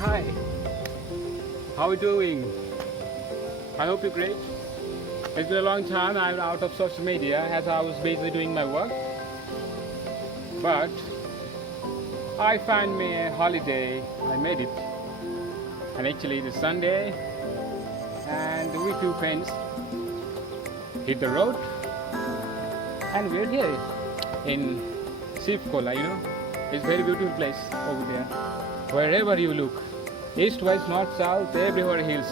Hi, how are you doing? I hope you're great. It's been a long time I'm out of social media as I was busy doing my work. But I found me a holiday. I made it. And actually it's Sunday and we two friends hit the road and we're here in Shibkhola. It's a very beautiful place over there. Wherever you look, east, west, north, south, everywhere hills.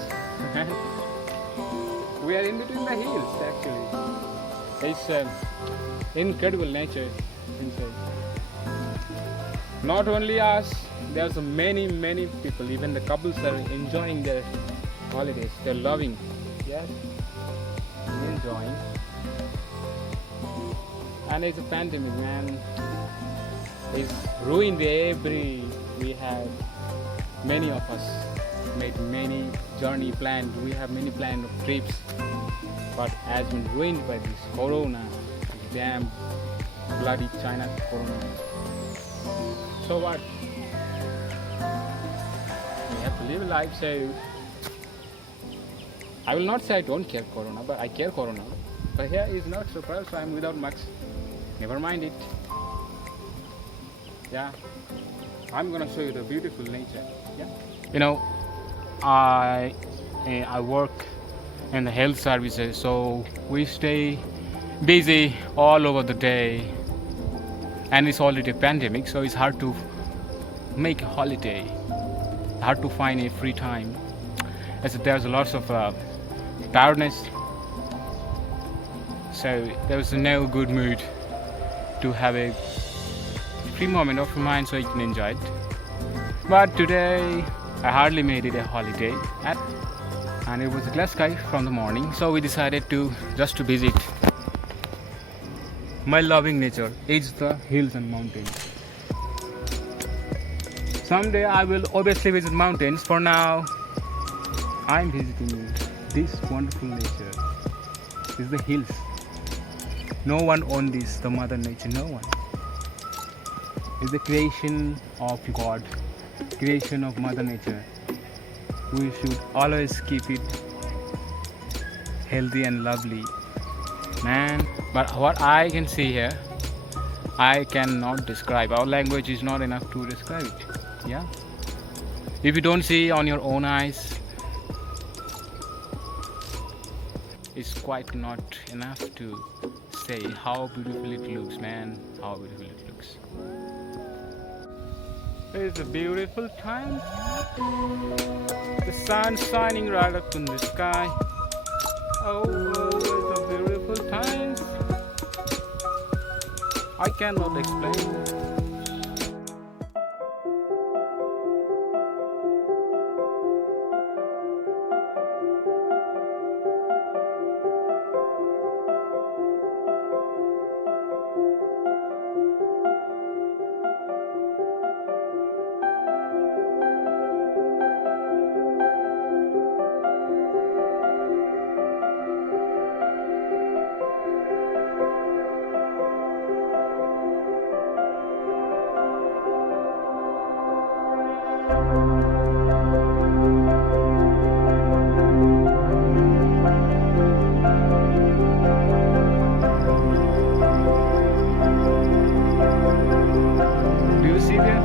We are in between the hills actually. It's incredible nature inside. Not only us, there's many people, even the couples are enjoying their holidays. They're loving, yes, enjoying. And it's a pandemic, man. It's ruined we have many of us made many journey planned. We have many planned of trips, but has been ruined by this corona, damn bloody China corona. So what? We have to live life. So I will not say I don't care corona, but I care corona. But here is not so proud, so I'm without much. Never mind it. Yeah, I'm gonna show you the beautiful nature. Yeah, I work in the health services, so we stay busy all over the day, and it's already a pandemic, so it's hard to make a holiday, hard to find a free time, as there's lots of tiredness, so there was no good mood to have a free moment of your mind so you can enjoy it. But today I hardly made it a holiday, and it was a clear sky from the morning, so we decided to visit my loving nature. It's the hills and mountains. Someday I will obviously visit mountains. For now, I'm visiting this wonderful nature. It's the hills. No one owns this, the mother nature, no one. It's the creation of God, creation of mother nature. We should always keep it healthy and lovely, man. But what I can see here, I cannot describe. Our language is not enough to describe it. Yeah, if you don't see on your own eyes, it's quite not enough to say how beautiful it looks, man. How beautiful it looks. It's a beautiful time. The sun shining right up in the sky. Oh, it's a beautiful time. I cannot explain. Do you see that?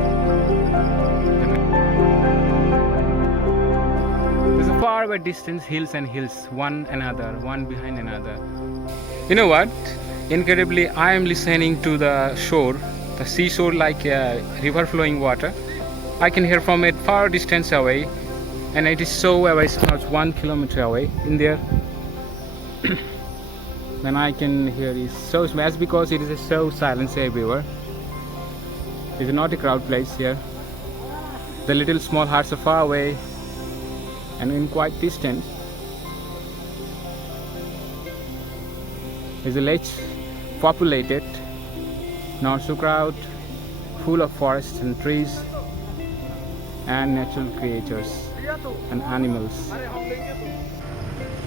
There's a far away distance, hills and hills, one behind another. You know what? Incredibly, I am listening to the shore, the seashore, like a river flowing water. I can hear from it far distance away, and it is so away, it's 1 kilometer away in there. Then I can hear it so smash because it is so silence everywhere. It's not a crowd place here. The little small huts are far away and in quite distance. It's a less populated, not so crowded, full of forests and trees and natural creatures and animals.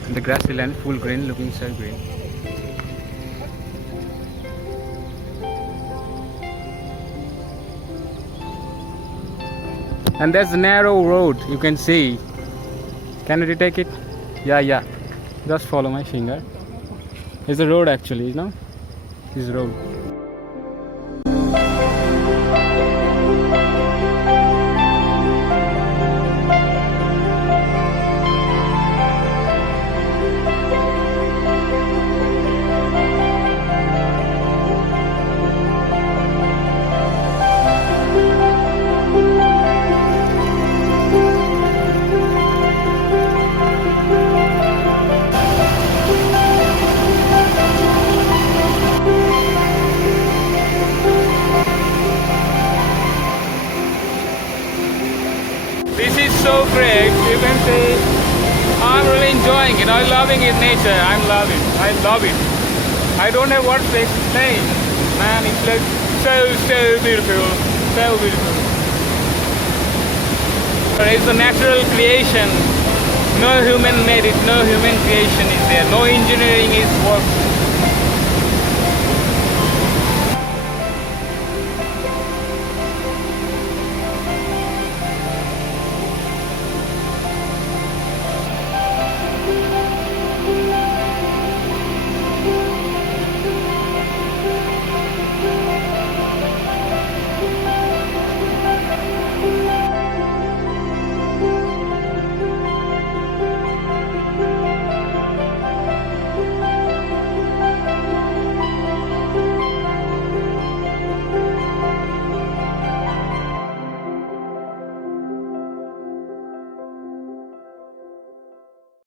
And the grassy land full green, looking so green. And there's a narrow road you can see. Can you detect it? Yeah. Just follow my finger. It's a road actually, you know? This road. This is so great. You can say I'm really enjoying it. I'm loving it, nature. I love it. I don't have words to explain. Man, it's like so beautiful. So beautiful. It's a natural creation. No human made it. No human creation is there. No engineering is work